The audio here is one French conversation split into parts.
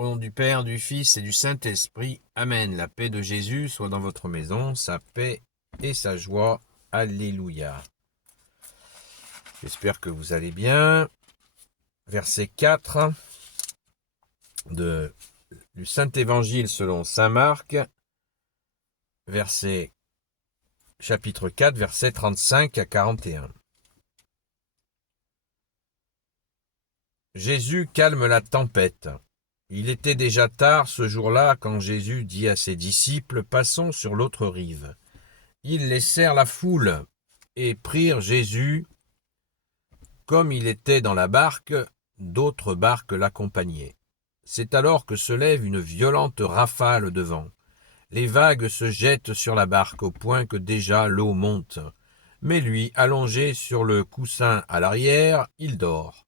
Au nom du Père, du Fils et du Saint-Esprit. Amen. La paix de Jésus soit dans votre maison, sa paix et sa joie. Alléluia. J'espère que vous allez bien. Verset 4 du Saint-Évangile selon saint Marc. Chapitre 4, versets 35 à 41. Jésus calme la tempête. Il était déjà tard ce jour-là quand Jésus dit à ses disciples « Passons sur l'autre rive ». Ils laissèrent la foule et prirent Jésus. Comme il était dans la barque, d'autres barques l'accompagnaient. C'est alors que se lève une violente rafale de vent. Les vagues se jettent sur la barque au point que déjà l'eau monte. Mais lui, allongé sur le coussin à l'arrière, il dort.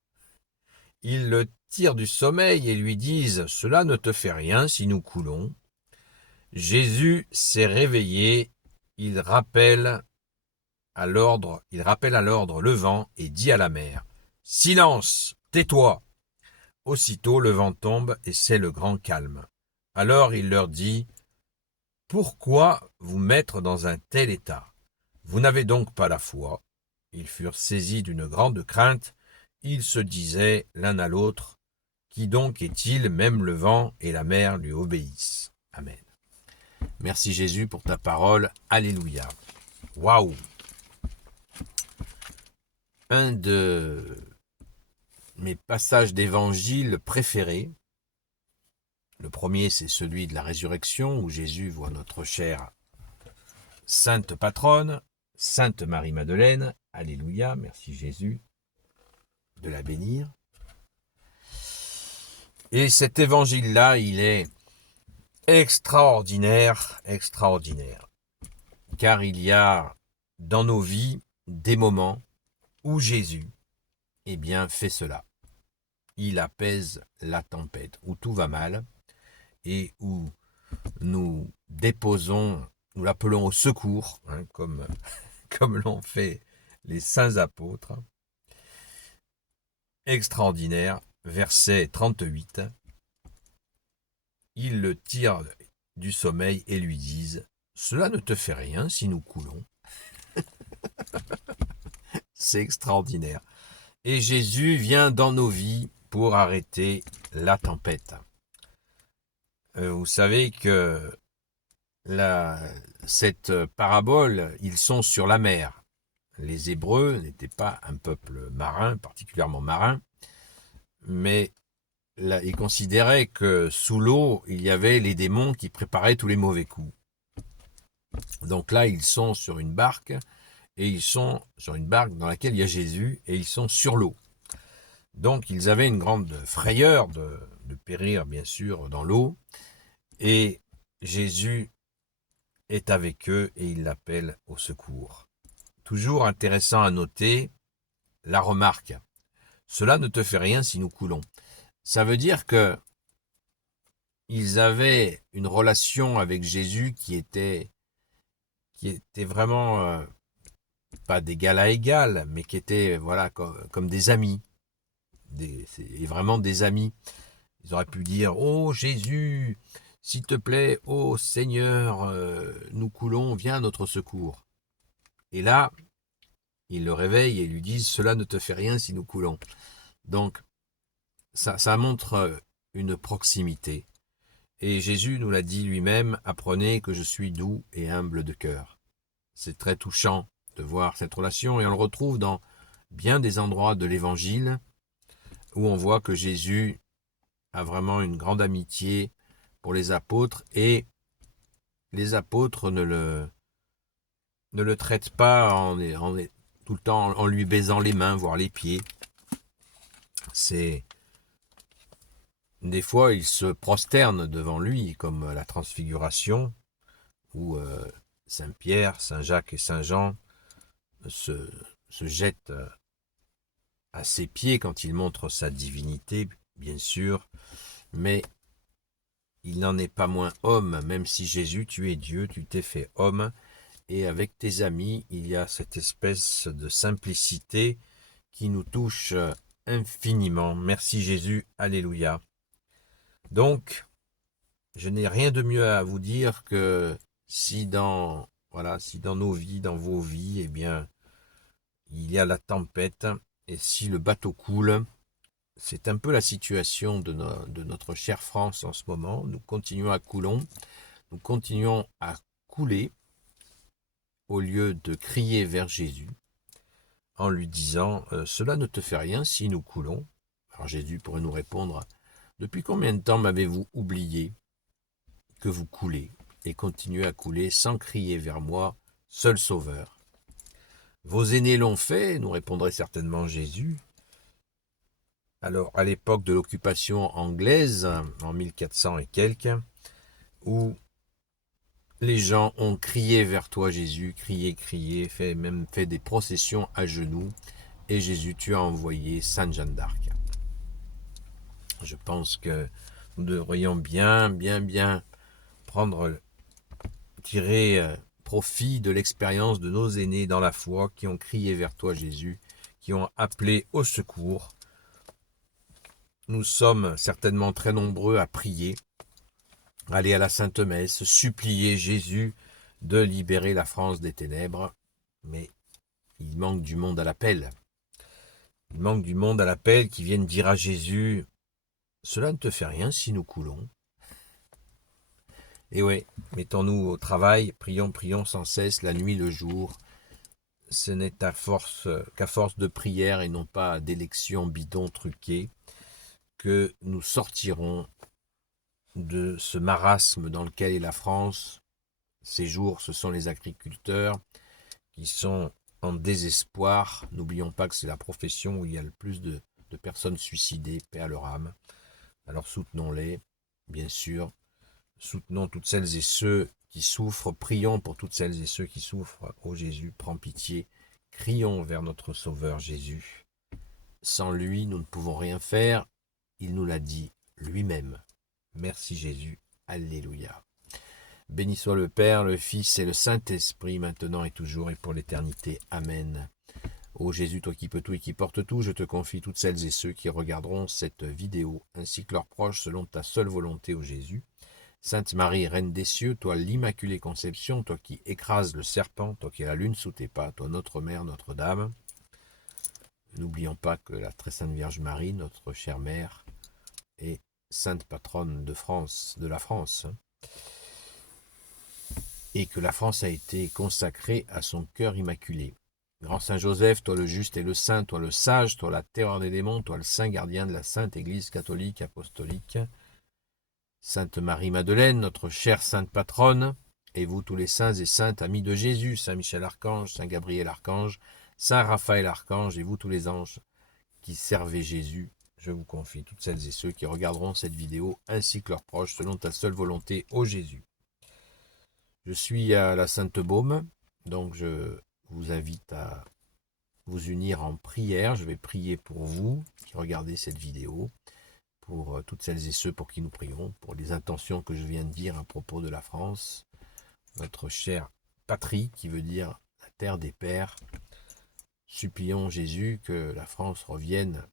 Ils le tirent du sommeil et lui disent « Cela ne te fait rien si nous coulons ». Jésus s'est réveillé, il rappelle à l'ordre le vent et dit à la mer « Silence, tais-toi !» Aussitôt le vent tombe et c'est le grand calme. Alors il leur dit « Pourquoi vous mettre dans un tel état? Vous n'avez donc pas la foi ?» Ils furent saisis d'une grande crainte. Ils se disaient l'un à l'autre « Qui donc est-il? Même le vent et la mer lui obéissent. » Amen. Merci Jésus pour ta parole. Alléluia. Waouh! Un de mes passages d'évangile préférés. Le premier, c'est celui de la résurrection, où Jésus voit notre chère sainte patronne, Sainte Marie-Madeleine. Alléluia, merci Jésus de la bénir. Et cet évangile-là, il est extraordinaire, car il y a dans nos vies des moments où Jésus, fait cela. Il apaise la tempête, où tout va mal, et où nous l'appelons au secours, comme l'ont fait les saints apôtres. Extraordinaire, verset 38. Ils le tirent du sommeil et lui disent « Cela ne te fait rien si nous coulons ». C'est extraordinaire. Et Jésus vient dans nos vies pour arrêter la tempête. Vous savez que cette parabole, ils sont sur la mer. Les Hébreux n'étaient pas un peuple marin, particulièrement marin, mais là, ils considéraient que sous l'eau, il y avait les démons qui préparaient tous les mauvais coups. Donc là, ils sont sur une barque, et ils sont sur une barque dans laquelle il y a Jésus, et ils sont sur l'eau. Donc ils avaient une grande frayeur de périr, bien sûr, dans l'eau, et Jésus est avec eux et il l'appelle au secours. Toujours intéressant à noter la remarque. Cela ne te fait rien si nous coulons. Ça veut dire que ils avaient une relation avec Jésus qui était vraiment pas d'égal à égal, mais qui était comme des amis, vraiment des amis. Ils auraient pu dire « Oh Jésus, s'il te plaît, ô Seigneur, nous coulons, viens à notre secours. » Et là, ils le réveillent et lui disent « Cela ne te fait rien si nous coulons. » Donc, ça montre une proximité. Et Jésus nous l'a dit lui-même « Apprenez que je suis doux et humble de cœur. » C'est très touchant de voir cette relation et on le retrouve dans bien des endroits de l'Évangile où on voit que Jésus a vraiment une grande amitié pour les apôtres et les apôtres ne le traitent pas tout le temps en lui baisant les mains, voire les pieds. Des fois, ils se prosternent devant lui, comme à la Transfiguration, où Saint Pierre, Saint Jacques et Saint Jean se jettent à ses pieds quand il montre sa divinité, bien sûr, mais il n'en est pas moins homme, même si Jésus, tu es Dieu, tu t'es fait homme, et avec tes amis, il y a cette espèce de simplicité qui nous touche infiniment. Merci Jésus, alléluia. Donc, je n'ai rien de mieux à vous dire que si dans nos vies, dans vos vies, eh bien, il y a la tempête, et si le bateau coule, c'est un peu la situation de notre chère France en ce moment. Nous continuons à nous continuons à couler au lieu de crier vers Jésus en lui disant cela ne te fait rien si nous coulons. Alors Jésus pourrait nous répondre depuis combien de temps m'avez-vous oublié que vous coulez et continuez à couler sans crier vers moi, seul sauveur. Vos aînés l'ont fait, nous répondrait certainement Jésus. Alors, à l'époque de l'occupation anglaise, en 1400 et quelques, où les gens ont crié vers toi, Jésus, crié, même fait des processions à genoux, et Jésus, tu as envoyé Sainte Jeanne d'Arc. Je pense que nous devrions bien tirer profit de l'expérience de nos aînés dans la foi qui ont crié vers toi, Jésus, qui ont appelé au secours. Nous sommes certainement très nombreux à prier, aller à la Sainte Messe, supplier Jésus de libérer la France des ténèbres, mais il manque du monde à l'appel. Il manque du monde à l'appel qui vienne dire à Jésus « Cela ne te fait rien si nous coulons ». Et oui, mettons-nous au travail, prions sans cesse, la nuit, le jour. Ce n'est qu'à force de prière et non pas d'élections bidons truquées que nous sortirons de ce marasme dans lequel est la France. Ces jours, ce sont les agriculteurs qui sont en désespoir. N'oublions pas que c'est la profession où il y a le plus de personnes suicidées, paix à leur âme. Alors soutenons-les, bien sûr. Soutenons toutes celles et ceux qui souffrent. Prions pour toutes celles et ceux qui souffrent. Ô Jésus, prends pitié. Crions vers notre Sauveur Jésus. Sans lui, nous ne pouvons rien faire. Il nous l'a dit lui-même. Merci Jésus. Alléluia. Béni soit le Père, le Fils et le Saint-Esprit, maintenant et toujours et pour l'éternité. Amen. Ô Jésus, toi qui peux tout et qui portes tout, je te confie toutes celles et ceux qui regarderont cette vidéo, ainsi que leurs proches, selon ta seule volonté, ô Jésus. Sainte Marie, Reine des cieux, toi l'Immaculée Conception, toi qui écrases le serpent, toi qui as la lune sous tes pas, toi notre Mère, Notre-Dame. N'oublions pas que la très sainte Vierge Marie, notre chère mère, est sainte patronne de la France, et que la France a été consacrée à son cœur immaculé. Grand Saint Joseph, toi le juste et le saint, toi le sage, toi la terreur des démons, toi le saint gardien de la Sainte Église catholique apostolique. Sainte Marie-Madeleine, notre chère sainte patronne, et vous tous les saints et saintes amis de Jésus, Saint Michel Archange, Saint Gabriel Archange, Saint Raphaël Archange, et vous tous les anges qui servez Jésus, je vous confie toutes celles et ceux qui regarderont cette vidéo, ainsi que leurs proches, selon ta seule volonté, ô Jésus. Je suis à la Sainte-Baume, donc je vous invite à vous unir en prière. Je vais prier pour vous qui regardez cette vidéo, pour toutes celles et ceux pour qui nous prions, pour les intentions que je viens de dire à propos de la France, notre chère patrie, qui veut dire la terre des pères. Supplions Jésus que la France revienne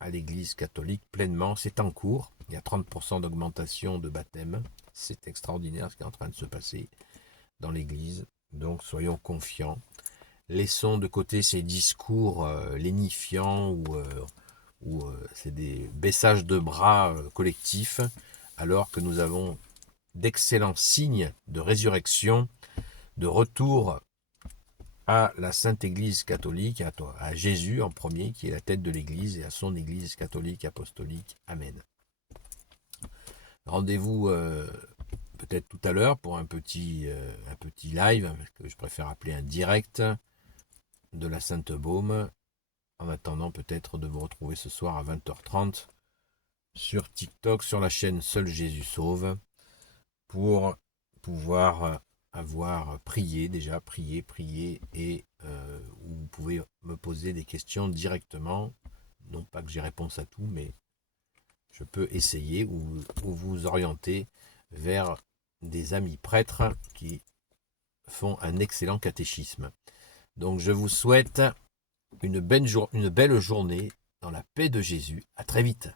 à l'Église catholique pleinement. C'est en cours, il y a 30% d'augmentation de baptême. C'est extraordinaire ce qui est en train de se passer dans l'Église, donc soyons confiants. Laissons de côté ces discours lénifiants où c'est des baissages de bras collectifs, alors que nous avons d'excellents signes de résurrection, de retour à la Sainte Église catholique, à Jésus en premier, qui est la tête de l'Église, et à son Église catholique apostolique. Amen. Rendez-vous peut-être tout à l'heure pour un petit live, que je préfère appeler un direct, de la Sainte-Baume, en attendant peut-être de vous retrouver ce soir à 20h30 sur TikTok, sur la chaîne Seul Jésus Sauve, pour pouvoir avoir prié, et où vous pouvez me poser des questions directement. Non pas que j'ai réponse à tout, mais je peux essayer ou vous orienter vers des amis prêtres qui font un excellent catéchisme. Donc je vous souhaite une belle journée dans la paix de Jésus. À très vite.